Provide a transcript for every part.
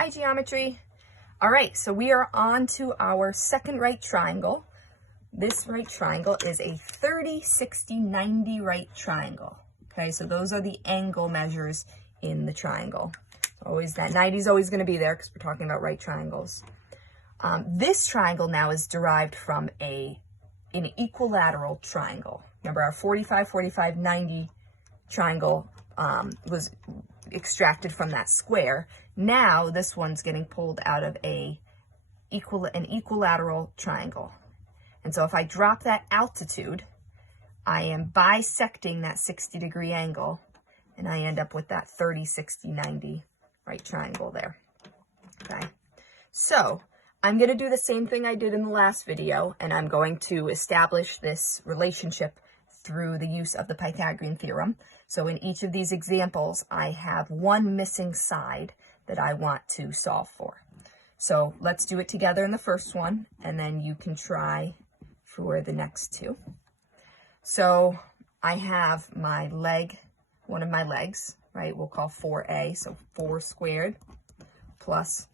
Hi, geometry. All right, so we are on to our second right triangle. This right triangle is a 30, 60, 90 right triangle. Okay, so those are the angle measures in the triangle. Always that 90 is always going to be there because we're talking about right triangles. This triangle now is derived from an equilateral triangle. Remember our 45, 45, 90 triangle was extracted from that square. Now this one's getting pulled out of an equilateral triangle. And so if I drop that altitude, I am bisecting that 60-degree angle, and I end up with that 30, 60, 90 right triangle there. Okay, so I'm going to do the same thing I did in the last video, and I'm going to establish this relationship through the use of the Pythagorean theorem. So in each of these examples, I have one missing side that I want to solve for. So let's do it together in the first one, and then you can try for the next two. So I have my leg, one of my legs, right? We'll call 4a, so 4 squared plus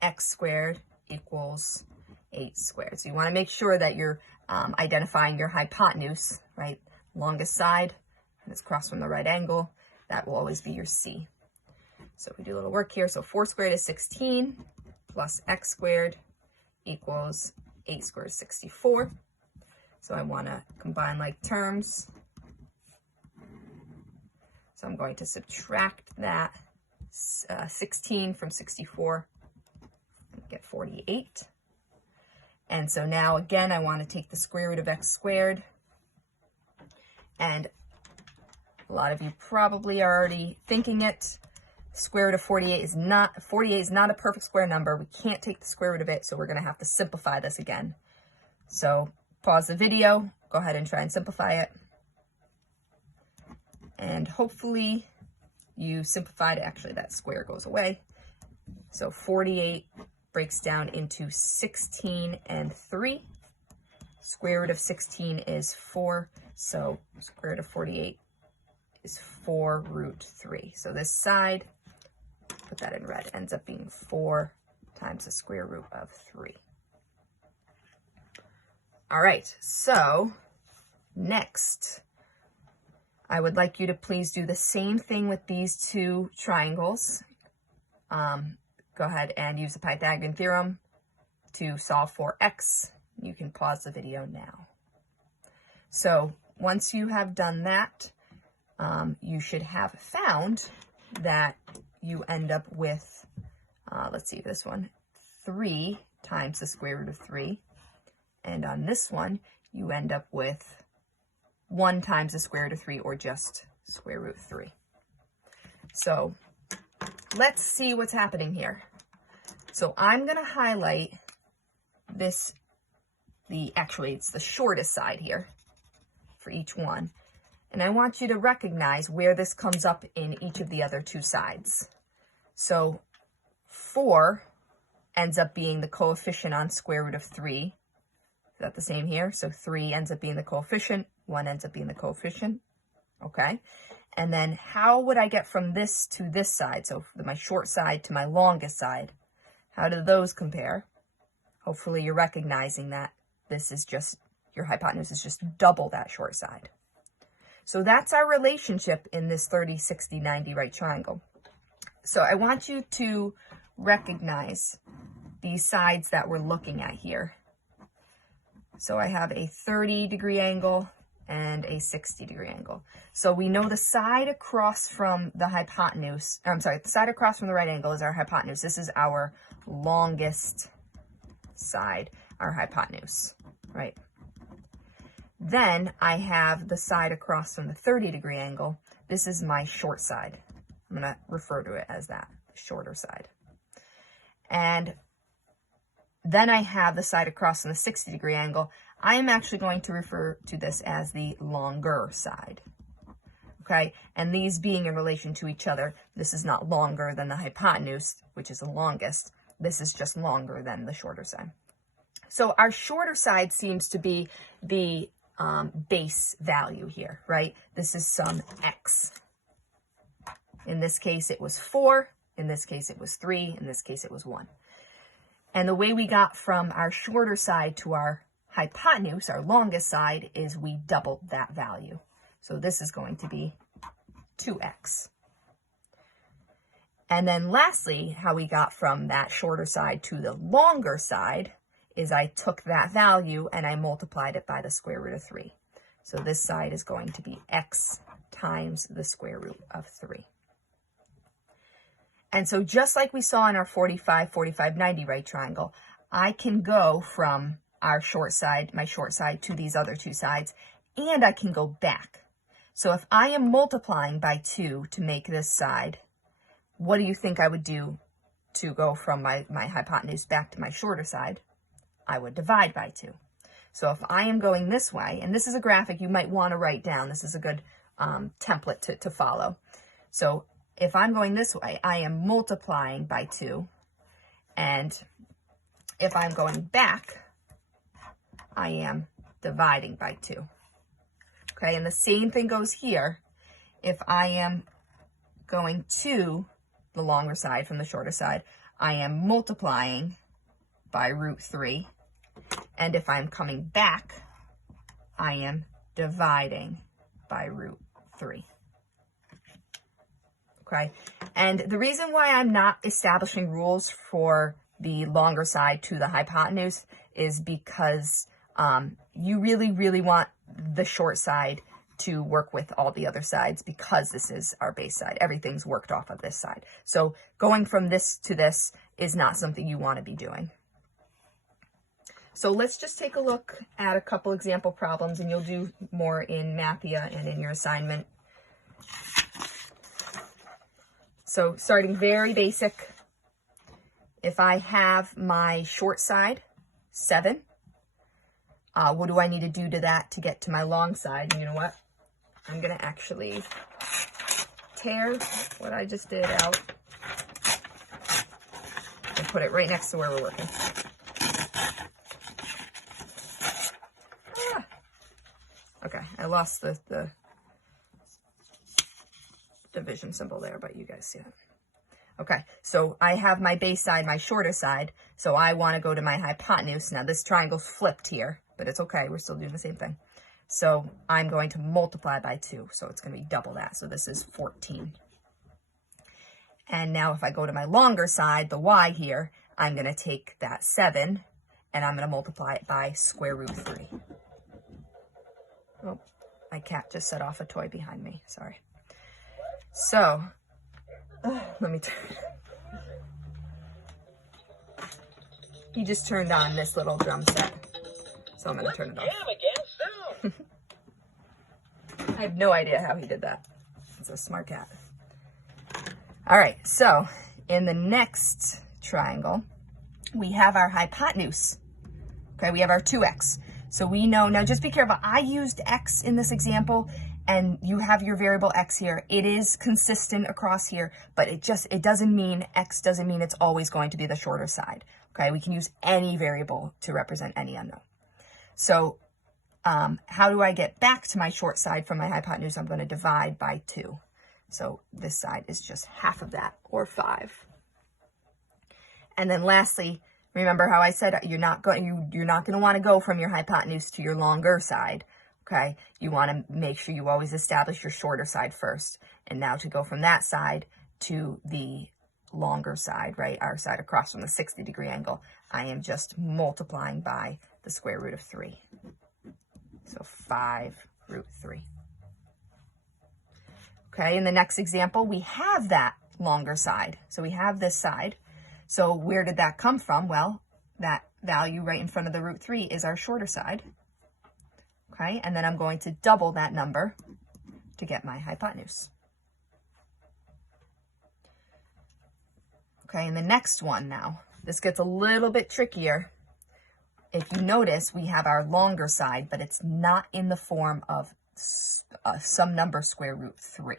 x squared equals 8 squared. So you want to make sure that you're identifying your hypotenuse, right? Longest side, and it's across from the right angle. That will always be your C. So we do a little work here. So 4 squared is 16 plus x squared equals 8 squared is 64. So I want to combine like terms. So I'm going to subtract that 16 from 64 and get 48. And so now again, I want to take the square root of x squared. And a lot of you probably are already thinking it. Square root of 48 is not a perfect square number. We can't take the square root of it, so we're going to have to simplify this again. So pause the video, go ahead and try and simplify it. And hopefully you simplified it. Actually, that square goes away. So 48 breaks down into 16 and 3. Square root of 16 is 4, so square root of 48 is 4 root 3. So this side, put that in red, ends up being 4 times the square root of 3. All right, so next, I would like you to please do the same thing with these two triangles. Go ahead and use the Pythagorean theorem to solve for x. You can pause the video now. So once you have done that, you should have found that you end up with, let's see, this one, 3 times the square root of 3. And on this one, you end up with 1 times the square root of 3, or just square root 3. So let's see what's happening here. So I'm going to highlight this, actually it's the shortest side here for each one. And I want you to recognize where this comes up in each of the other two sides. So 4 ends up being the coefficient on square root of 3. Is that the same here? So 3 ends up being the coefficient, 1 ends up being the coefficient. Okay. And then how would I get from this to this side? So my short side to my longest side. How do those compare? Hopefully you're recognizing that this is just, your hypotenuse is just double that short side. So that's our relationship in this 30, 60, 90 right triangle. So I want you to recognize these sides that we're looking at here. So I have a 30-degree angle and a 60-degree angle. So we know the side across from the hypotenuse, the side across from the right angle is our hypotenuse. This is our longest side, our hypotenuse, right? Then I have the side across from the 30-degree angle. This is my short side. I'm going to refer to it as that, shorter side. And then I have the side across from the 60-degree angle. I am actually going to refer to this as the longer side. Okay, and these being in relation to each other, this is not longer than the hypotenuse, which is the longest. This is just longer than the shorter side. So our shorter side seems to be the base value here, right? This is some x. In this case, it was 4. In this case, it was 3. In this case, it was 1. And the way we got from our shorter side to our hypotenuse, our longest side, is we doubled that value. So this is going to be 2x. And then lastly, how we got from that shorter side to the longer side is I took that value and I multiplied it by the square root of 3. So this side is going to be x times the square root of 3. And so just like we saw in our 45, 45, 90 right triangle, I can go from our short side, my short side, to these other two sides, and I can go back. So if I am multiplying by 2 to make this side, what do you think I would do to go from my hypotenuse back to my shorter side? I would divide by 2. So if I am going this way, and this is a graphic you might want to write down, this is a good template to follow. So if I'm going this way, I am multiplying by 2, and if I'm going back, I am dividing by 2. Okay, and the same thing goes here. If I am going to the longer side from the shorter side, I am multiplying by root 3, and if I'm coming back, I am dividing by root 3. Okay, and the reason why I'm not establishing rules for the longer side to the hypotenuse is because you really, really want the short side to work with all the other sides, because this is our base side. Everything's worked off of this side. So going from this to this is not something you want to be doing. So let's just take a look at a couple example problems, and you'll do more in Mathia and in your assignment. So starting very basic, if I have my short side, 7, what do I need to do to that to get to my long side? And you know what? I'm going to actually tear what I just did out and put it right next to where we're working. Okay, I lost the division symbol there, but you guys see it. Okay, so I have my base side, my shorter side, so I want to go to my hypotenuse. Now this triangle's flipped here, but it's okay, we're still doing the same thing. So I'm going to multiply by 2, so it's going to be double that, so this is 14. And now if I go to my longer side, the y here, I'm going to take that 7, and I'm going to multiply it by square root 3. Oh, my cat just set off a toy behind me, sorry. So, let me he just turned on this little drum set, so I'm going to turn it off. I have no idea how he did that. It's a smart cat. All right, so in the next triangle, we have our hypotenuse. Okay, we have our 2x. So we know, now just be careful, I used x in this example, and you have your variable x here. It is consistent across here, but it doesn't mean, x doesn't mean it's always going to be the shorter side. Okay, we can use any variable to represent any unknown. So how do I get back to my short side from my hypotenuse? I'm going to divide by 2. So this side is just half of that, or 5. And then lastly, remember how I said you're not going to want to go from your hypotenuse to your longer side. Okay, you want to make sure you always establish your shorter side first. And now to go from that side to the longer side, right, our side across from the 60-degree angle, I am just multiplying by the square root of 3. So 5 root 3. Okay, in the next example, we have that longer side. So we have this side. So where did that come from? Well, that value right in front of the root 3 is our shorter side. Okay, and then I'm going to double that number to get my hypotenuse. Okay, and the next one now, this gets a little bit trickier. If you notice, we have our longer side, but it's not in the form of some number square root 3.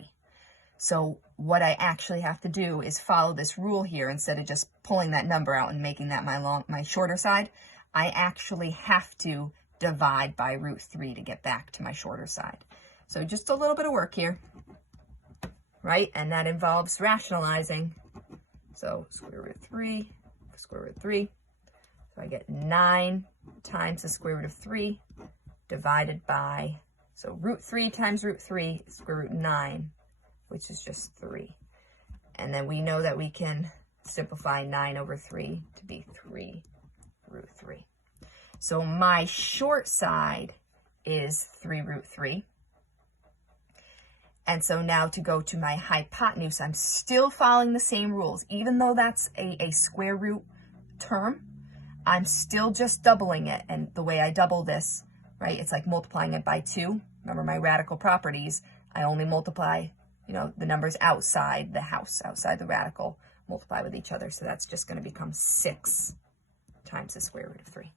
So what I actually have to do is follow this rule here. Instead of just pulling that number out and making that my shorter side, I actually have to divide by root 3 to get back to my shorter side. So just a little bit of work here, right? And that involves rationalizing. So square root of 3, square root of 3. So I get 9 times the square root of 3 divided by, so root 3 times root 3 is square root 9, which is just 3. And then we know that we can simplify 9 over 3 to be 3 root 3. So my short side is 3 root 3. And so now to go to my hypotenuse, I'm still following the same rules. Even though that's a square root term, I'm still just doubling it. And the way I double this, right, it's like multiplying it by 2. Remember my radical properties, I only multiply, you know, the numbers outside the house, outside the radical, multiply with each other. So that's just going to become 6 times the square root of 3.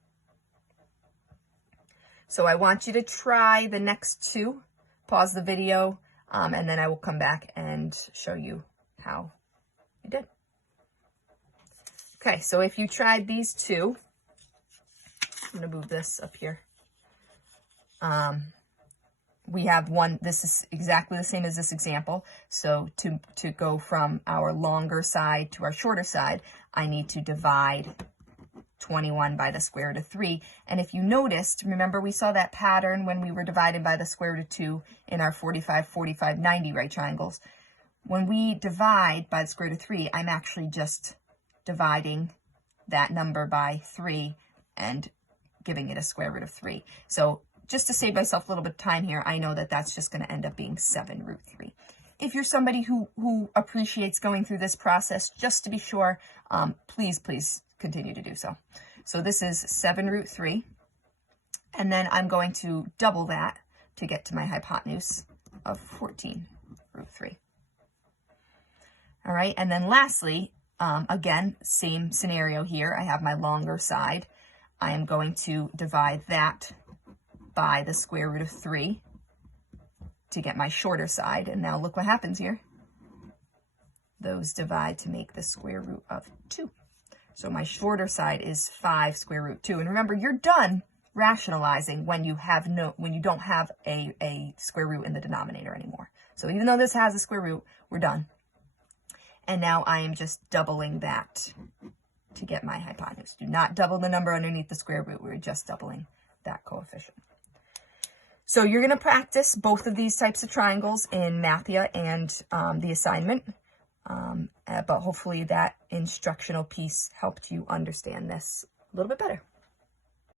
So I want you to try the next two. Pause the video, and then I will come back and show you how you did. Okay, so if you tried these two, I'm going to move this up here. We have one, this is exactly the same as this example. So to go from our longer side to our shorter side, I need to divide 21 by the square root of 3. And if you noticed, remember we saw that pattern when we were dividing by the square root of 2 in our 45, 45, 90 right triangles. When we divide by the square root of 3, I'm actually just dividing that number by 3 and giving it a square root of 3. So just to save myself a little bit of time here, I know that that's just going to end up being 7 root 3. If you're somebody who appreciates going through this process, just to be sure, please continue to do so. So this is 7 root 3. And then I'm going to double that to get to my hypotenuse of 14 root 3. All right, and then lastly, again, same scenario here. I have my longer side. I am going to divide that by the square root of 3 to get my shorter side. And now look what happens here. Those divide to make the square root of 2. So my shorter side is 5 square root 2. And remember, you're done rationalizing when you don't have a square root in the denominator anymore. So even though this has a square root, we're done. And now I am just doubling that to get my hypotenuse. Do not double the number underneath the square root. We're just doubling that coefficient. So you're going to practice both of these types of triangles in Mathia and the assignment. But hopefully that instructional piece helped you understand this a little bit better.